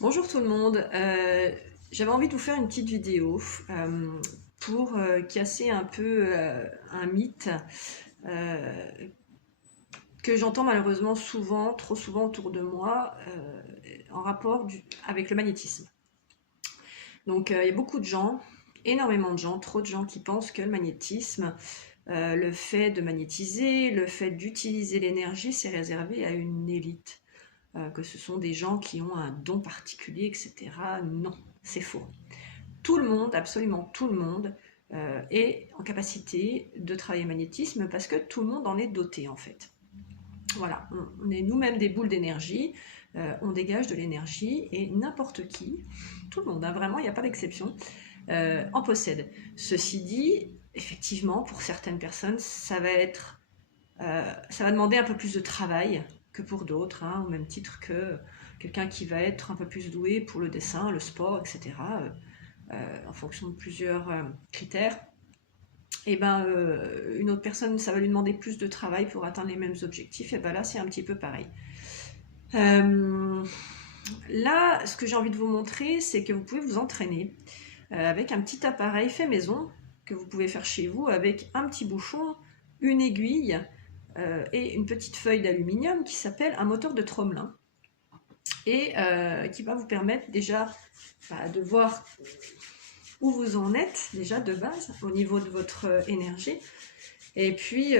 Bonjour tout le monde, j'avais envie de vous faire une petite vidéo pour casser un peu un mythe euh, que j'entends malheureusement souvent, trop souvent autour de moi, en rapport avec le magnétisme. Donc il y a beaucoup de gens, énormément de gens, trop de gens qui pensent que le magnétisme, le fait de magnétiser, le fait d'utiliser l'énergie, c'est réservé à une élite. Que ce sont des gens qui ont un don particulier, etc. Non, c'est faux. Tout le monde, absolument tout le monde, est en capacité de travailler le magnétisme parce que tout le monde en est doté en fait. Voilà, on est nous-mêmes des boules d'énergie, on dégage de l'énergie et n'importe qui, tout le monde, hein, vraiment, il n'y a pas d'exception, en possède. Ceci dit, effectivement, pour certaines personnes, ça va demander un peu plus de travail que pour d'autres, hein, au même titre que quelqu'un qui va être un peu plus doué pour le dessin, le sport, etc., en fonction de plusieurs critères. Et ben, une autre personne, ça va lui demander plus de travail pour atteindre les mêmes objectifs, et ben là, c'est un petit peu pareil. Euh, Là, ce que j'ai envie de vous montrer, c'est que vous pouvez vous entraîner avec un petit appareil fait maison que vous pouvez faire chez vous avec un petit bouchon, une aiguille et une petite feuille d'aluminium qui s'appelle un moteur de Tromelin et qui va vous permettre déjà de voir où vous en êtes déjà de base au niveau de votre énergie et puis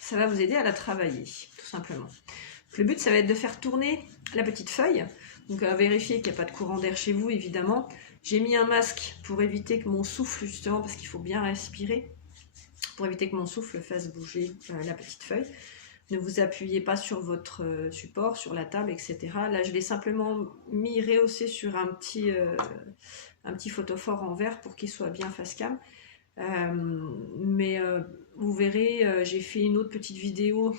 ça va vous aider à la travailler tout simplement. Le but ça va être de faire tourner la petite feuille, donc vérifier qu'il n'y a pas de courant d'air chez vous évidemment. J'ai mis un masque pour éviter que mon souffle, justement parce qu'il faut bien respirer, pour éviter que mon souffle fasse bouger la petite feuille. Ne vous appuyez pas sur votre support, sur la table, etc. Là, je l'ai simplement mis rehaussé sur un petit photophore en verre pour qu'il soit bien face cam. Mais vous verrez, j'ai fait une autre petite vidéo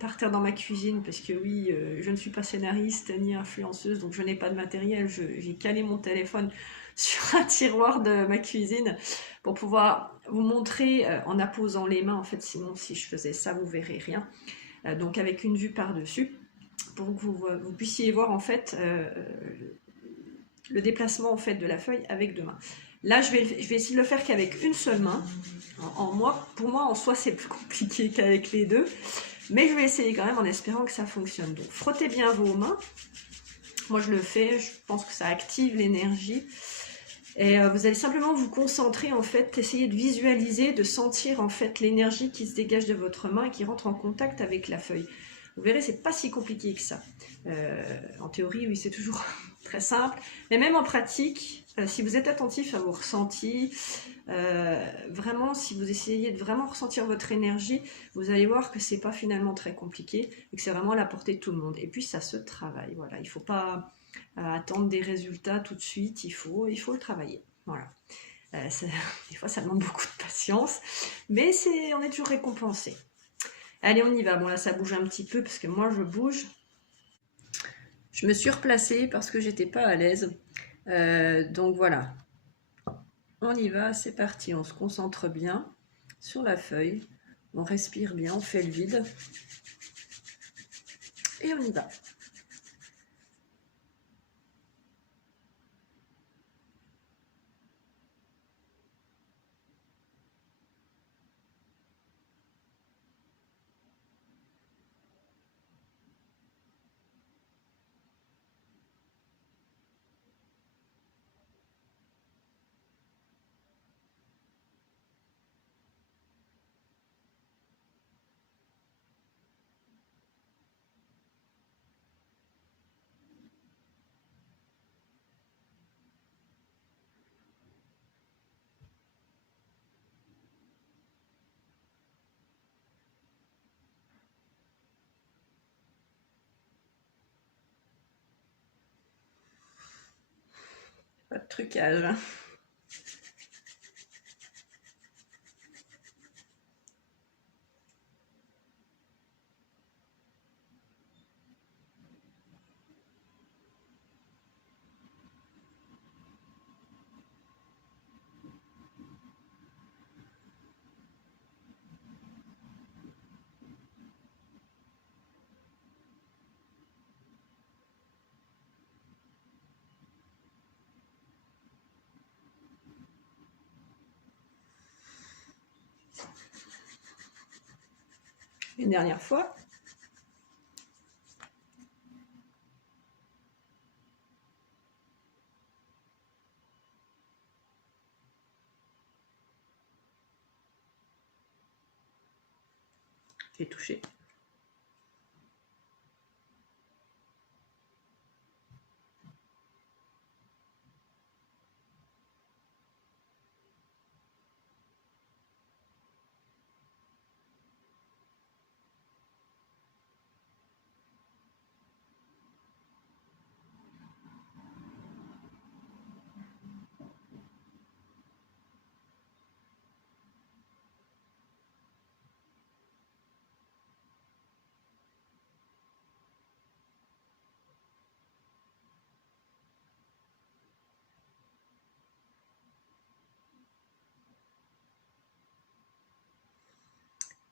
par terre dans ma cuisine, parce que oui, je ne suis pas scénariste ni influenceuse, donc je n'ai pas de matériel. J'ai calé mon téléphone sur un tiroir de ma cuisine pour pouvoir vous montrer en apposant les mains. En fait, sinon, si je faisais ça, vous verrez rien. Donc avec une vue par-dessus, pour que vous puissiez voir en fait le déplacement en fait de la feuille avec deux mains. Là, je vais essayer de le faire qu'avec une seule main. Pour moi, en soi, c'est plus compliqué qu'avec les deux. Mais je vais essayer quand même en espérant que ça fonctionne. Donc, frottez bien vos mains. Moi, je le fais. Je pense que ça active l'énergie. Et vous allez simplement vous concentrer, en fait, essayer de visualiser, de sentir, en fait, l'énergie qui se dégage de votre main et qui rentre en contact avec la feuille. Vous verrez, c'est pas si compliqué que ça. En théorie, oui, c'est toujours très simple. Mais même en pratique, si vous êtes attentif à vos ressentis, vraiment, si vous essayez de vraiment ressentir votre énergie, vous allez voir que c'est pas finalement très compliqué et que c'est vraiment à la portée de tout le monde. Et puis, ça se travaille. Voilà, il faut pas attendre des résultats tout de suite. Il faut le travailler. Voilà. Des fois, ça demande beaucoup de patience, mais on est toujours récompensé. Allez, on y va. Bon, là, ça bouge un petit peu parce que moi, je bouge. Je me suis replacée parce que j'étais pas à l'aise. Donc voilà, on y va, c'est parti. On se concentre bien sur la feuille. On respire bien, on fait le vide. Et on y va. Pas de trucage. Une dernière fois. Et toucher.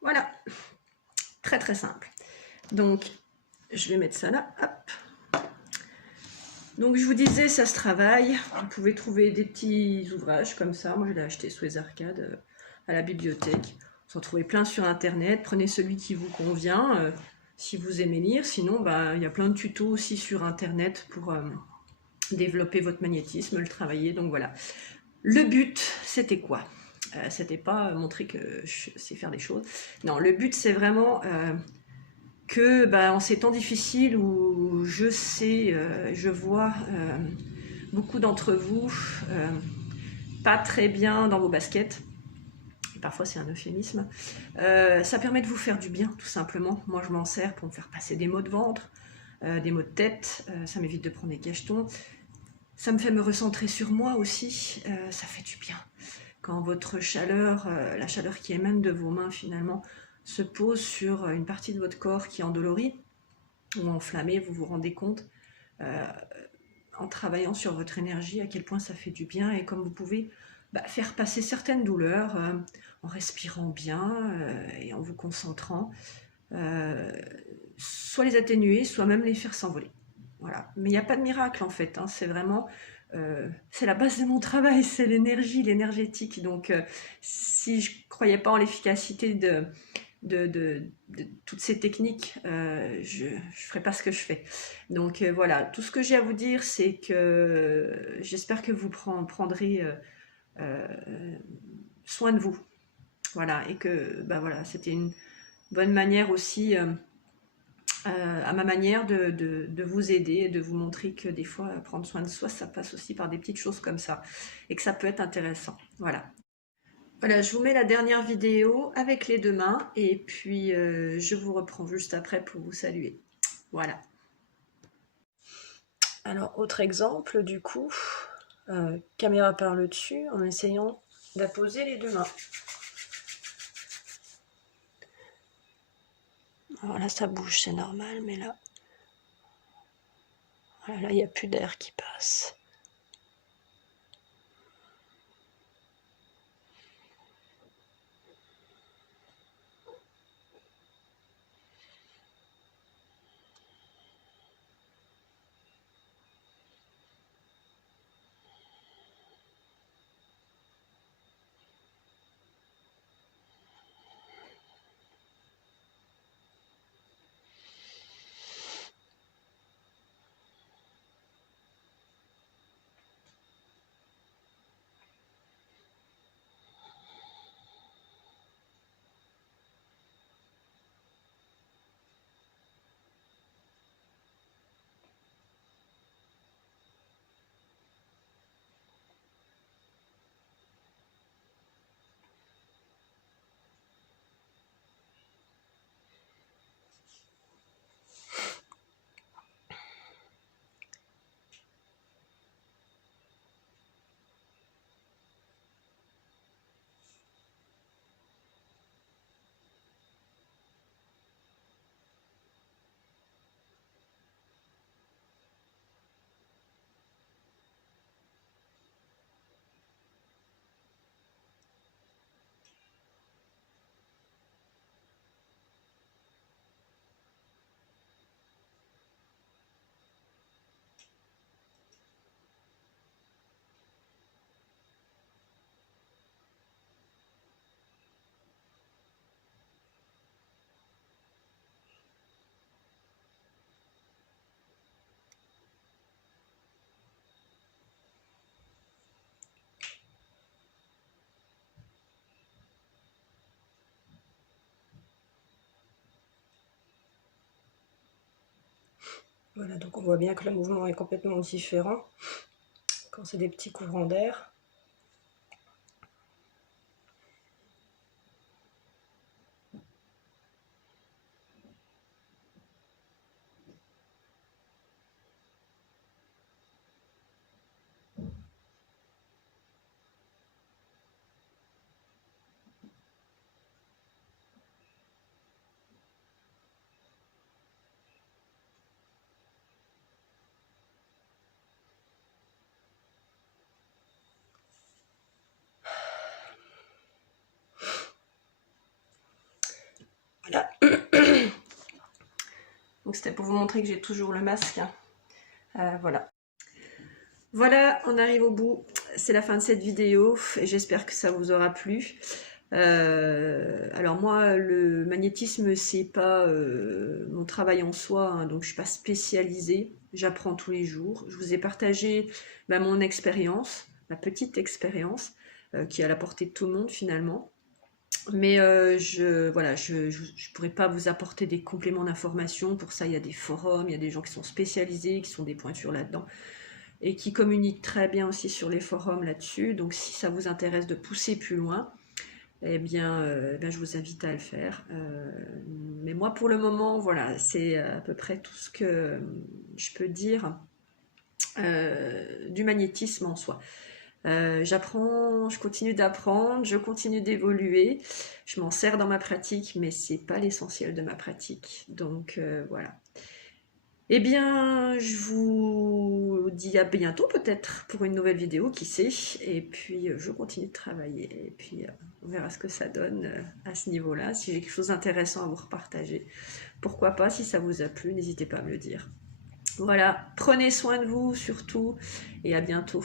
Voilà, très très simple. Donc, je vais mettre ça là, hop. Donc, je vous disais, ça se travaille. Vous pouvez trouver des petits ouvrages comme ça. Moi, je l'ai acheté sous les arcades à la bibliothèque. Vous en trouvez plein sur Internet. Prenez celui qui vous convient si vous aimez lire. Sinon, bah, il y a plein de tutos aussi sur Internet pour développer votre magnétisme, le travailler. Donc, voilà. Le but, c'était quoi? C'était pas montrer que je sais faire des choses. Non, le but, c'est vraiment que bah, en ces temps difficiles où je sais, je vois beaucoup d'entre vous pas très bien dans vos baskets, et parfois c'est un euphémisme, ça permet de vous faire du bien tout simplement. Moi je m'en sers pour me faire passer des maux de ventre, des maux de tête, ça m'évite de prendre des cachetons, ça me fait me recentrer sur moi aussi, ça fait du bien. Quand votre chaleur, la chaleur qui émane de vos mains finalement, se pose sur une partie de votre corps qui est endolorie ou enflammée, vous vous rendez compte en travaillant sur votre énergie à quel point ça fait du bien et comme vous pouvez faire passer certaines douleurs en respirant bien et en vous concentrant, soit les atténuer, soit même les faire s'envoler. Voilà. Mais il n'y a pas de miracle en fait, hein. C'est vraiment c'est la base de mon travail, c'est l'énergie, l'énergétique. Donc si je ne croyais pas en l'efficacité de toutes ces techniques, je ne ferais pas ce que je fais. Donc voilà, tout ce que j'ai à vous dire, c'est que j'espère que vous prendrez soin de vous. Voilà, et que voilà, c'était une bonne manière aussi à ma manière de vous aider, de vous montrer que des fois, prendre soin de soi, ça passe aussi par des petites choses comme ça, et que ça peut être intéressant. Voilà. Voilà, je vous mets la dernière vidéo avec les deux mains, et puis je vous reprends juste après pour vous saluer. Voilà. Alors, autre exemple, du coup, caméra par le dessus, en essayant d'apposer les deux mains. Alors là, ça bouge, c'est normal, mais là, voilà, là, il n'y a plus d'air qui passe. Voilà, donc on voit bien que le mouvement est complètement différent quand c'est des petits courants d'air. Voilà. Donc c'était pour vous montrer que j'ai toujours le masque. Voilà. Voilà, on arrive au bout. C'est la fin de cette vidéo et j'espère que ça vous aura plu. Alors moi, le magnétisme, c'est pas mon travail en soi, hein, donc je suis pas spécialisée. J'apprends tous les jours. Je vous ai partagé mon expérience, ma petite expérience, qui est à la portée de tout le monde finalement. Mais voilà, je pourrais pas vous apporter des compléments d'information. Pour ça, il y a des forums, il y a des gens qui sont spécialisés, qui sont des pointures là-dedans et qui communiquent très bien aussi sur les forums là-dessus. Donc si ça vous intéresse de pousser plus loin, eh bien, je vous invite à le faire. Mais moi, pour le moment, voilà, c'est à peu près tout ce que je peux dire du magnétisme en soi. J'apprends, je continue d'apprendre, je continue d'évoluer, je m'en sers dans ma pratique, mais c'est pas l'essentiel de ma pratique. Donc voilà. Eh bien, je vous dis à bientôt peut-être pour une nouvelle vidéo, qui sait. Et puis, je continue de travailler. Et puis, on verra ce que ça donne à ce niveau-là. Si j'ai quelque chose d'intéressant à vous repartager, pourquoi pas, si ça vous a plu, n'hésitez pas à me le dire. Voilà, prenez soin de vous surtout et à bientôt.